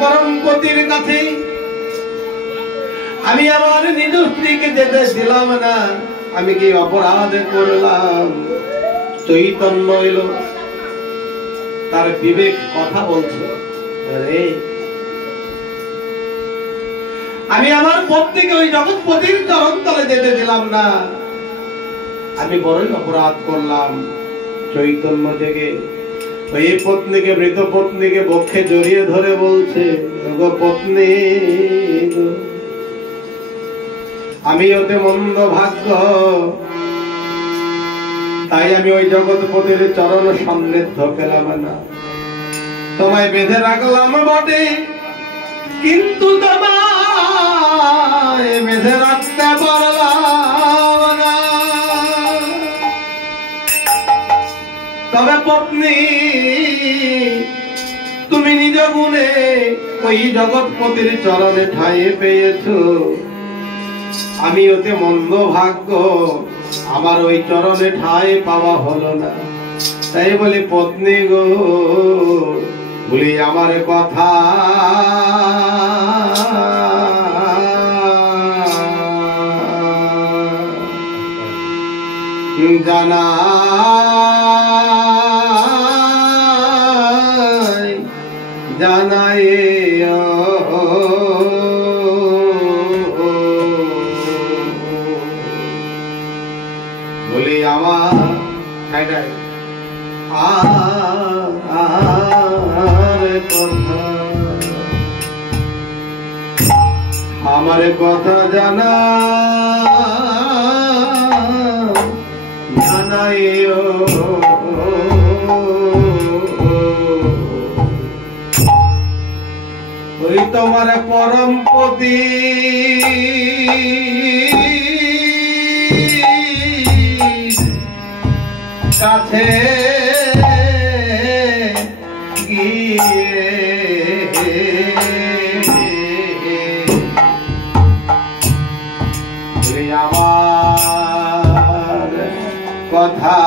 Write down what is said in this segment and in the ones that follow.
পরম পতির কাছে আমি আমার নিজ স্ত্রীকে যেতে দিলাম না। আমি কি অপরাধ করলাম? চৈতন্য এলো, তার বিবেক কথা বলছে, আরে আমি আমার পত্নীকে ওই জগৎপতির চরণ তলে যেতে দিলাম না, আমি বড়ই অপরাধ করলাম। চৈতন্য জেগে ওই পত্নীকে, মৃত পত্নীকে বক্ষে জড়িয়ে ধরে বলছে, গো পত্নী, আমি ওতে মন্দ ভাগ্য, তাই আমি ওই জগৎপতির চরণ সান্নিধ্য পেলাম না। তোমায় বেঁধে রাখলাম বটে, কিন্তু তোমায় বেঁধে রাখতে পারলাম না। তবে পত্নী, তুমি নিজ গুণে ওই জগৎপতির চরণে ঠাঁই পেয়েছো, আমি ওতে মন্দ ভাগ্য, আমার ওই চরণে ঠাঁই পাওয়া হলো না। তাই বলি পত্নী গো, বলি আমার কথা জানা জানাই বলি আমার আমার কথা জানা জানাই ওই তোমার পরম পতি কাছে গিয়ে আমার কথা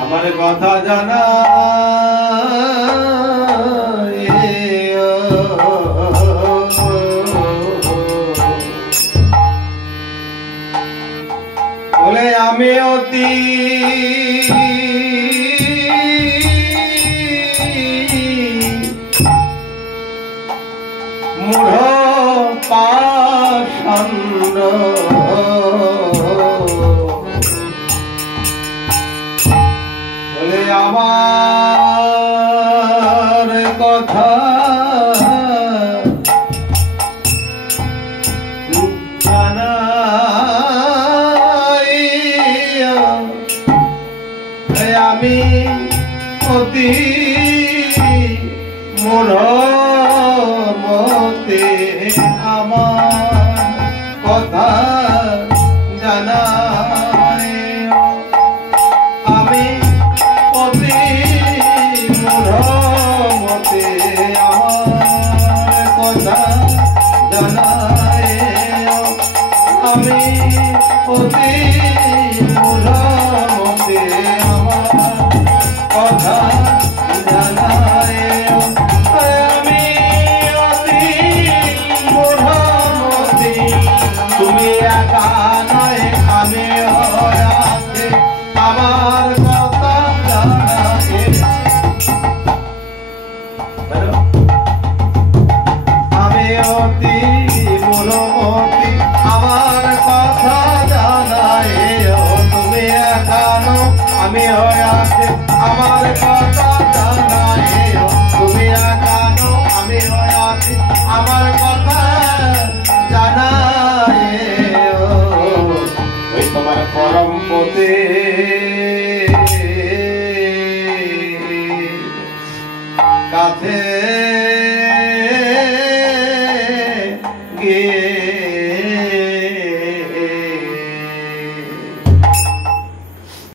আমার কথা জানা বলে আমি অতি মূঢ় পাষণ্ড বলে আমার কথা আমি অতি মূঢ় মতে আমার কথা জানাই, আমি অতি মূঢ় মতে আমার কথা জানাই, আমি অতি মূঢ় মতে আমার কথা জানাই, আমি অতি মূঢ় মতে, তুমি একা নয় আমি হয়াতে আমার কথা জানাই, আমি অতি মূঢ় মতে আমার কথা জানাই, তুমি একা নয় আমি হয়াতে আমার কথা জানাই, তুমি একা নয় আমি হয়াতে আমার কথা জানাই, ওই তোমার পরম পতি কাছে